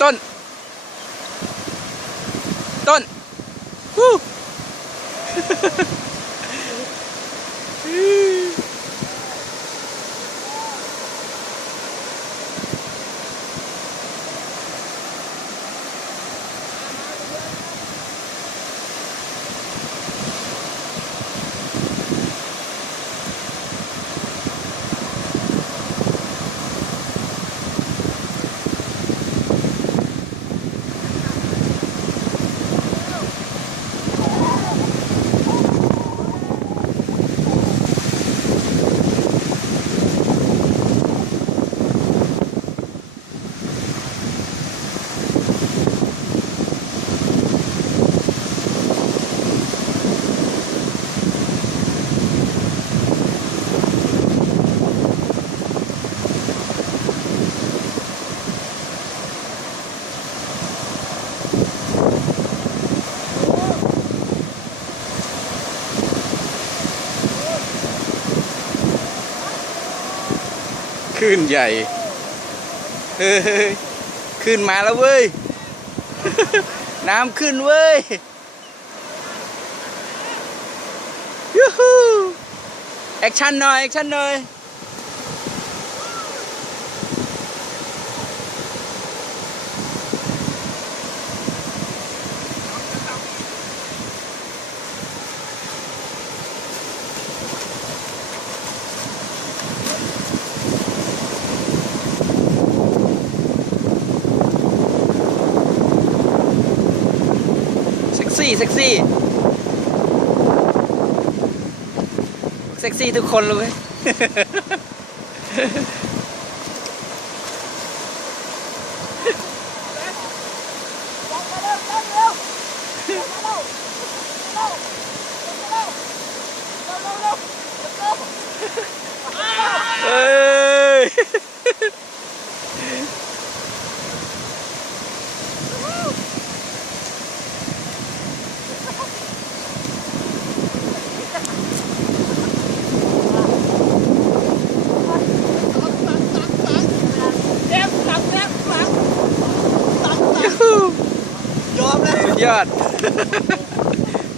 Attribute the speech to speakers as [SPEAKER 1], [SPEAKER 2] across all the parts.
[SPEAKER 1] ต้นต้ ขึ้นใหญ่ เฮ้ย ขึ้นมาแล้วเว้ย น้ำขึ้นเว้ยยูฮูแอคชั่นหน่อย แอคชั่นหน่อย เซ็กซี่เซ็กซี่เซ็กซี่ทุกคนเลยเว้ย เอ้ย ยูฮู
[SPEAKER 2] ยอมแล้ว
[SPEAKER 1] สุ ดยอด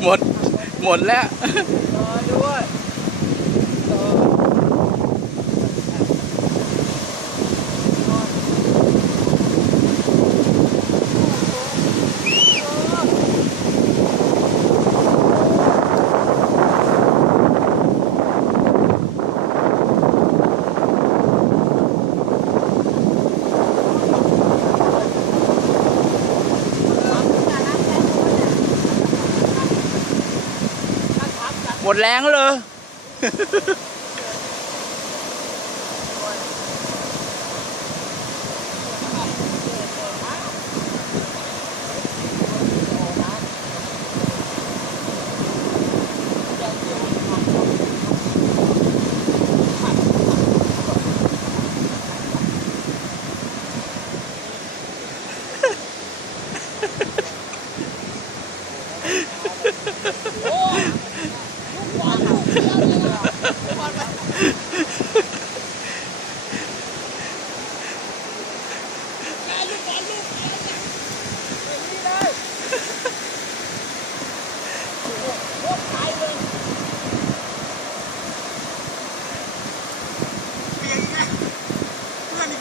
[SPEAKER 1] หมด หมดแล้ว
[SPEAKER 2] รอด้วย
[SPEAKER 1] มดแรงเลย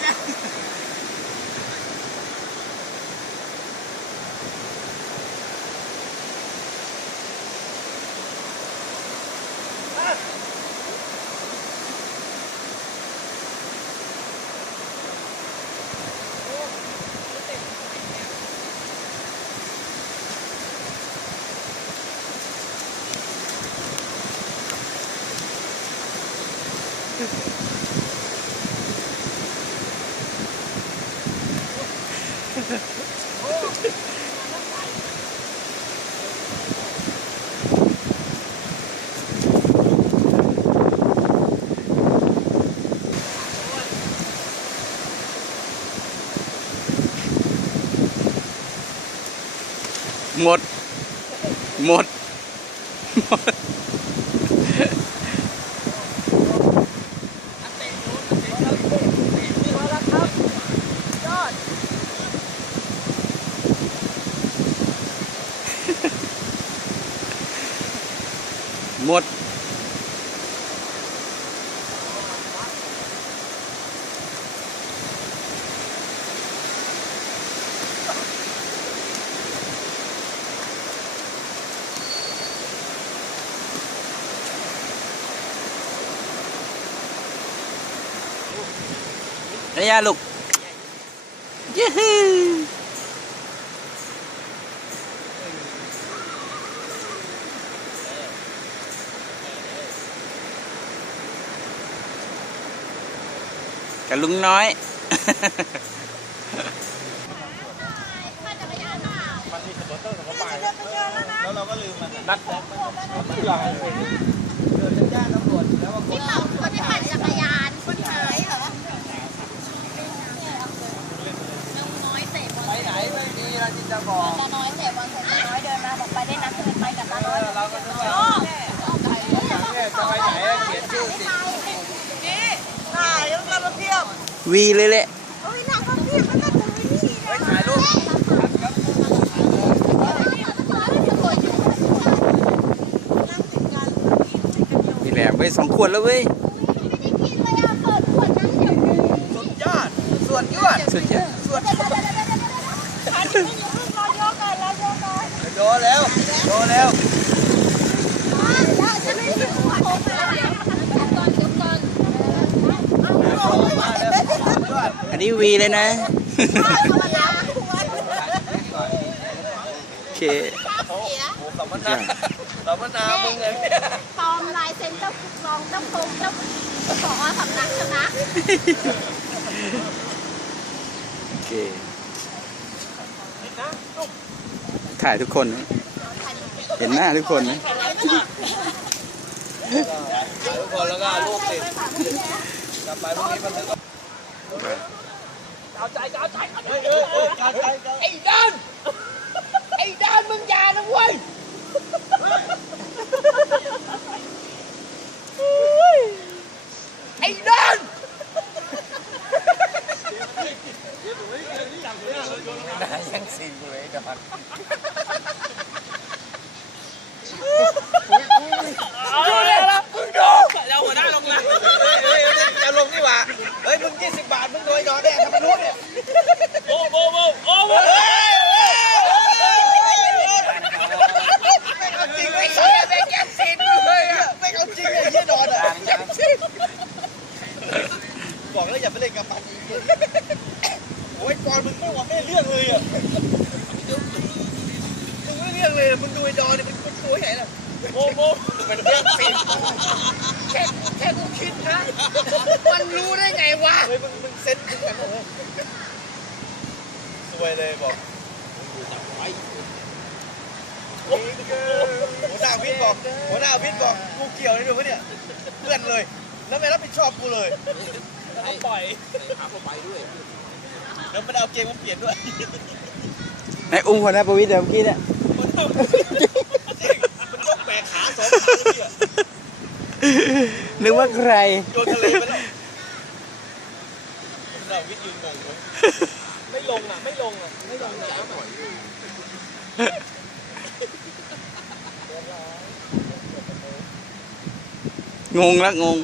[SPEAKER 2] Yeah.
[SPEAKER 1] ห ระยะลูกยูฮูกับลุงน้อย
[SPEAKER 2] แล้วเราก็ลืมมันนัดแซกมันไม่ลายเลยเดินแจ้งตำรวจแล้ว
[SPEAKER 3] นี่แห
[SPEAKER 1] ละ
[SPEAKER 2] ไป
[SPEAKER 1] สองขวดแล้วเว้ย
[SPEAKER 2] สุดยอดส่วนยวด
[SPEAKER 1] สุดยอด
[SPEAKER 2] ส่วนโยนแล้วโยนแล้ว อด
[SPEAKER 1] อันนี้วีเลยนะโอเค
[SPEAKER 2] โอ้สัมมนาสัมมนามึงเลยเนี่ย
[SPEAKER 3] ปลอมลายเซ็นเจ้าครองเจ้าพงเจ้าของสำนักชนะ
[SPEAKER 1] โอเคถ่ายทุกคนนะเห็นหน้าทุกคนนะ
[SPEAKER 2] ทุกคนแล้วก็รูปติดกลับไปพรุ่งนี้มัน ถึงก็เอาใจเอาใจเอาใจเอเออเอาใจไอ้ดันไอ้ดันมึงอย่านะเว้ยไอ้ดันยังสิงเลยดอนเอาเลยละมึงดูเอาหัวหน้าลงนะจะลงนี่หว่าเฮ้ยมึง20บาทมึงโดยดอนเนี่ยทำไมรู้เนี่ยโอ้โหโอ้โหโอ้โหไม่เอาจริงไม่ใช่แม่งแก้มสินเลยอะไม่เอาจริงไอ้เหี้ยดอนอะแก้มสินบอกแล้วอย่าไปเล่นกับมันอีกโอ้ยปอนมึงไม่หวังไม่เรื่องเลยอะ มึงไม่เรื่องเลย มึงดูไอ้ดอนเนี่ยมันคนสวยไหนล่ะโมโมมันเรื่องสิแค่แค่กูคิดนะ มันรู้ได้ไงวะ เฮ้ยมึงมึงเซ็ตมึงแบบโอ้โหสวยเลยบอกหัวหน้าวิทย์บอกหัวหน้าวิทย์บอกกูเกี่ยวในดูปะเนี่ยเพื่อนเลย แล้วไม่รับผิดชอบกูเลยแล้วปล่อยขาผมไปด้วยแล้วมันเอาเกมมาเปลี่ยนด้วย
[SPEAKER 1] นายอุ้มคนนะประวิทย์เดี๋ยวเมื่อกี้เนี่ย
[SPEAKER 2] มันต้องแบกขาสองขาเลยพี่อะ
[SPEAKER 1] นึกว่าใคร
[SPEAKER 2] โยนทะเลไปแล้วเรา วิทย์ยืนงงเลยไม่ลงอะ ไม่ลงอะ ไม่ลงน้ำอะ
[SPEAKER 1] งงละงง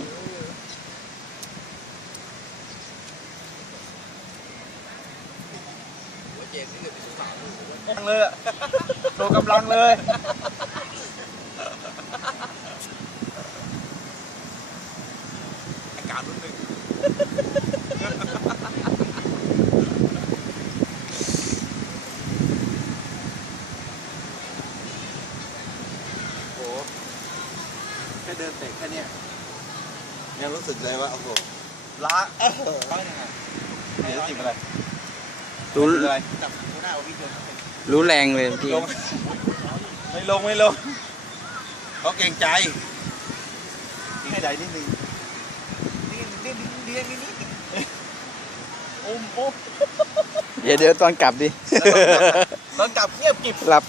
[SPEAKER 2] เลยอะโชว์กำลังเลยอากาศรุ่นหนึ่งโอ้แค่เดินเตะแค่เนี้ย ยังรู้สึกเลยว่าโอ้โหล้าเออล้ายังไงเดี๋ยวจิบอะไร
[SPEAKER 1] รู้
[SPEAKER 2] อะไรจับหัวหน้าวิ่งเดิน
[SPEAKER 1] รู้แรงเลยเมื่อกี้
[SPEAKER 2] ลงไม่ลงไม่ลงเขาเก่งใจให้ใจนิดนึงนี่นี่เลี้ยงนิดนิดอมอ้
[SPEAKER 1] เดี๋ยวเดี๋ยวตอนกลับดิ
[SPEAKER 2] ตอนกลับเงียบกิบ
[SPEAKER 1] หลับ